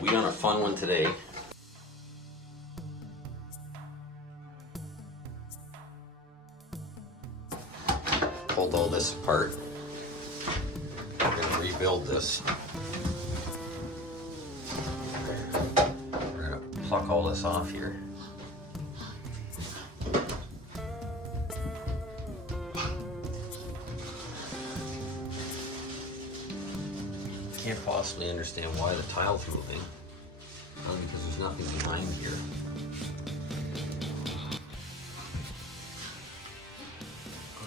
We on a fun one today. Pulled all this apart. We're gonna rebuild this. We're gonna pluck all this off here. Can't possibly understand why the tile's moving. Probably because there's nothing behind here.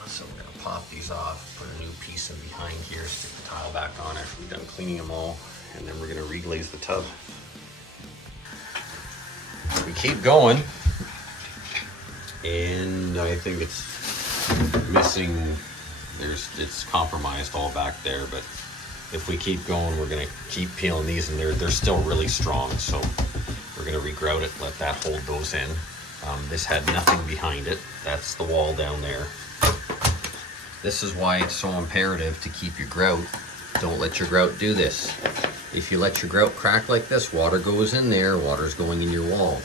So we're gonna pop these off, put a new piece in behind here, stick the tile back on after we're done cleaning them all, and then we're gonna reglaze the tub. We keep going, and I think it's missing. It's compromised all back there, but if we keep going, we're gonna keep peeling these, and they're still really strong. So we're gonna regrout it, let that hold those in. This had nothing behind it. That's the wall down there. This is why it's so imperative to keep your grout. Don't let your grout do this. If you let your grout crack like this, water goes in there, water's going in your wall.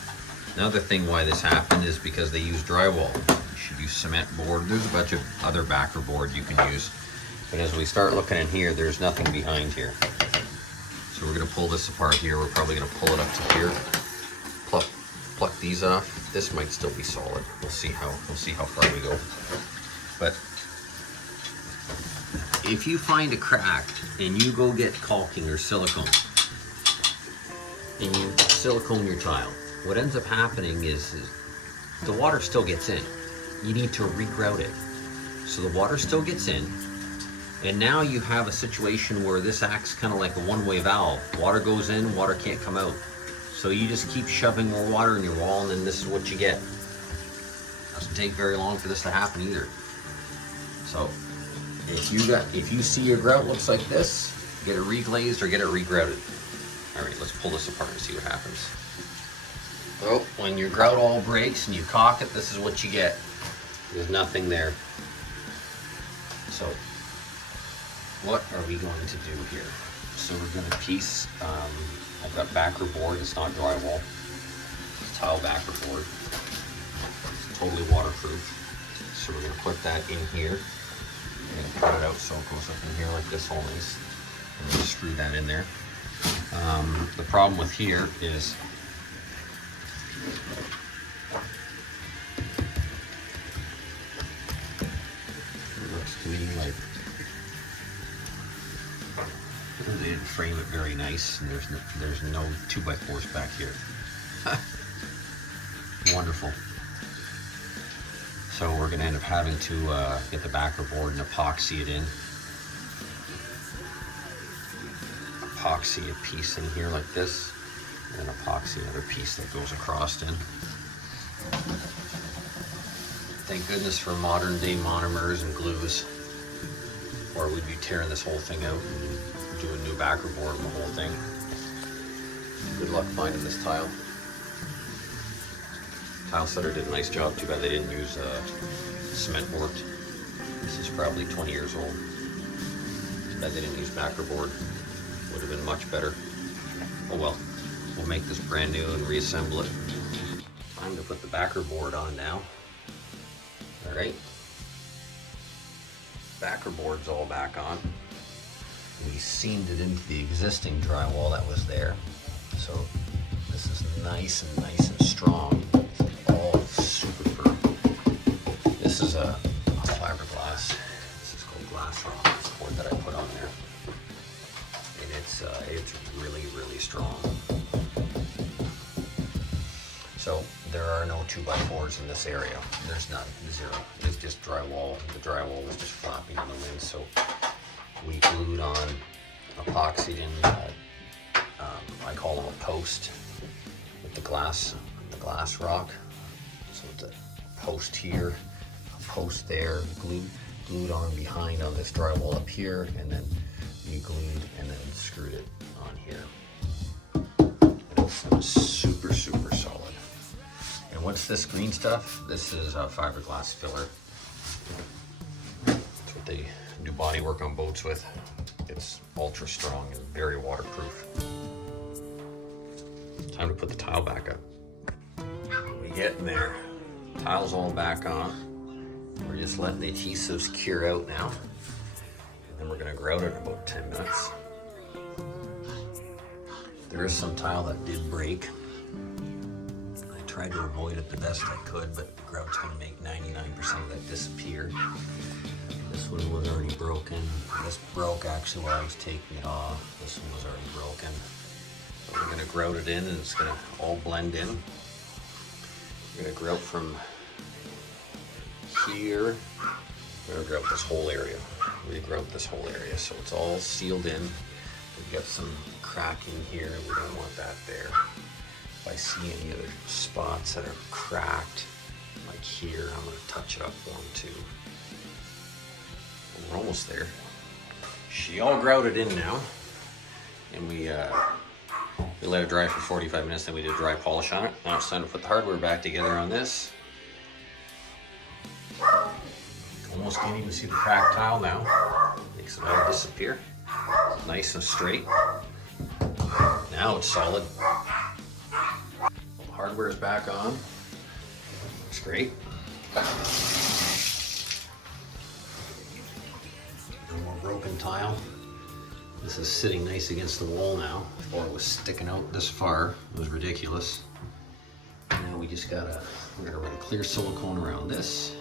Another thing why this happened is because they use drywall. You should use cement board. There's a bunch of other backer board you can use. But as we start looking in here, there's nothing behind here. So we're gonna pull this apart here. We're probably gonna pull it up to here. Pluck these off. This might still be solid. We'll see how far we go. But if you find a crack and you go get caulking or silicone and you silicone your tile, what ends up happening is the water still gets in. You need to regrout it. So the water still gets in, and now you have a situation where this acts kind of like a one-way valve. Water goes in, water can't come out. So you just keep shoving more water in your wall, and then this is what you get. Doesn't take very long for this to happen either. So if you see your grout looks like this, get it reglazed or get it regrouted. All right, let's pull this apart and see what happens. Well, when your grout all breaks and you caulk it, this is what you get. There's nothing there. So what are we going to do here? So we're going to piece, I've got backer board, it's not drywall, it's tile backer board. It's totally waterproof. So we're going to put that in here. We're going to cut it out so it goes up in here like this always. And then screw that in there. The problem with here is it looks to me like they didn't frame it very nice, and there's no 2x4s back here. Wonderful. So we're going to end up having to get the backer board and epoxy it in. Epoxy a piece in here like this, and then epoxy another piece that goes across in. Thank goodness for modern day monomers and glues, or we'd be tearing this whole thing out and do a new backer board and the whole thing. Good luck finding this tile. Tile setter did a nice job. Too bad they didn't use cement board. This is probably 20 years old. Too bad they didn't use backer board. Would have been much better. Oh well, we'll make this brand new and reassemble it. Time to put the backer board on now. All right, backer board's all back on. We seamed it into the existing drywall that was there. So this is nice and strong. It's all super firm. This is a fiberglass. This is called glass rock. It's the board that I put on there. And it's really strong. So there are no 2x4s in this area. There's none, zero. It's just drywall. The drywall was just flopping in the wind. So we glued on, epoxied in, I call them a post with the glass rock. So it's a post here, a post there, glued on behind on this drywall up here, and then we glued and then screwed it on here. It's super solid. And what's this green stuff? This is a fiberglass filler. That's what they do body work on boats with. It's ultra strong and very waterproof. Time to put the tile back up. We get in there. Tile's all back on. We're just letting the adhesives cure out now. And then we're gonna grout it in about 10 minutes. There is some tile that did break. I tried to avoid it the best I could, but grout's gonna make 99% of that disappear. This one was already broken. This broke actually while I was taking it off. This one was already broken. So we're gonna grout it in and it's gonna all blend in. We're gonna grout from here. We're gonna grout this whole area. Regrout this whole area so it's all sealed in. We've got some cracking here. We don't want that there. If I see any other spots that are cracked, like here, I'm gonna touch it up for them too. We're almost there. She all grouted in now, and we let it dry for 45 minutes, then we did dry polish on it. Now it's time to put the hardware back together on this. Almost can't even see the cracked tile now. Makes it all disappear. Nice and straight. Now it's solid. The hardware is back on. Looks great. No more broken tile. This is sitting nice against the wall now. Before it was sticking out this far. It was ridiculous. Now we just we're gonna run clear silicone around this.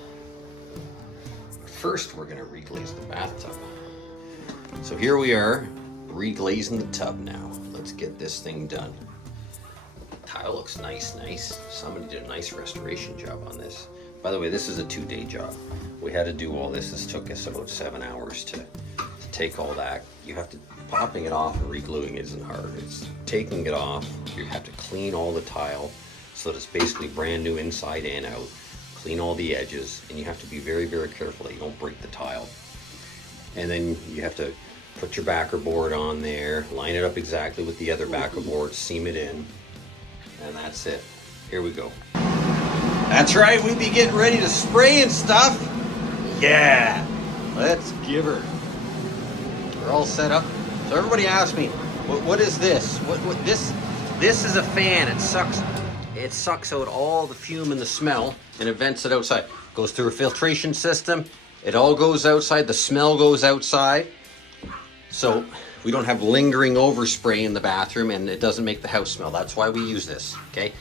But first we're gonna reglaze the bathtub. So here we are, reglazing the tub now. Let's get this thing done. Tile looks nice. Somebody did a nice restoration job on this. By the way, this is a 2-day job. We had to do all this. This took us about 7 hours to take all that. You have to, popping it off and re-gluing isn't hard. It's taking it off. You have to clean all the tile so that it's basically brand new inside and out. Clean all the edges, and you have to be very, very careful that you don't break the tile. And then you have to put your backer board on there, line it up exactly with the other backer board, seam it in, and that's it. Here we go. That's right, we be getting ready to spray and stuff. Yeah, let's give her. We're all set up. So everybody asks me, what is this? This is a fan. It sucks out all the fume and the smell, and it vents it outside. Goes through a filtration system. It all goes outside. The smell goes outside. So we don't have lingering overspray in the bathroom, and it doesn't make the house smell. That's why we use this, okay?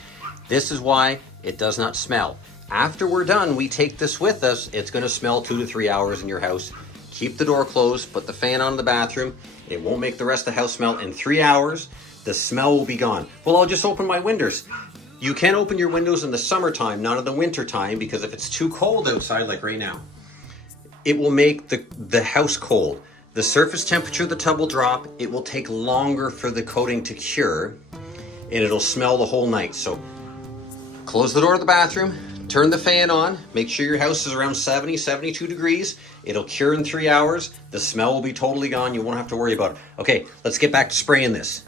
This is why it does not smell. After we're done, we take this with us. It's gonna smell 2 to 3 hours in your house. Keep the door closed, put the fan on in the bathroom. It won't make the rest of the house smell. In 3 hours, the smell will be gone. Well, I'll just open my windows. You can open your windows in the summertime, not in the winter time, because if it's too cold outside, like right now, it will make the house cold. The surface temperature of the tub will drop. It will take longer for the coating to cure, and it'll smell the whole night. So close the door of the bathroom, turn the fan on, make sure your house is around 70, 72 degrees. It'll cure in 3 hours. The smell will be totally gone. You won't have to worry about it. Okay, let's get back to spraying this.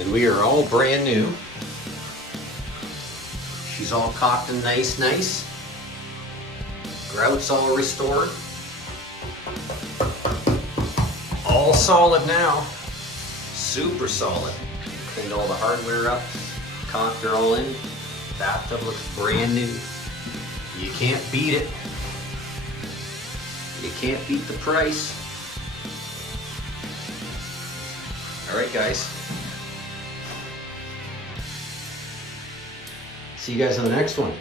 And we are all brand new. She's all caulked and nice. Grout's all restored. All solid now. Super solid. Cleaned all the hardware up. Caulked her all in. Bathtub looks brand new. You can't beat it. You can't beat the price. All right, guys. See you guys on the next one.